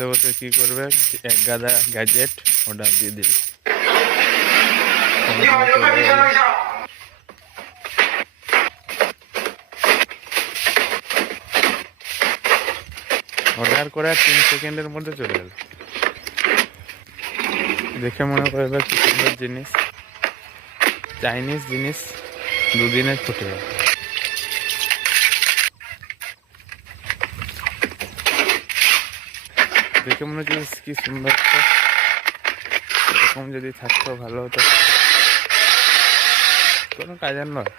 বসে বসে কি করবে, এক গাদা গ্যাজেট অর্ডার দিয়ে দিল। অর্ডার করে 3 সেকেন্ডের মধ্যে চলে গেল। দেখে মনে করবে কি সুন্দর জিনিস, চাইনিজ জিনিস 2 দিনে ফুটে গেল। দেখে মনে হচ্ছে কি সুন্দর, এরকম যদি থাকতো ভালো হতো, কোনো কাজের নয়।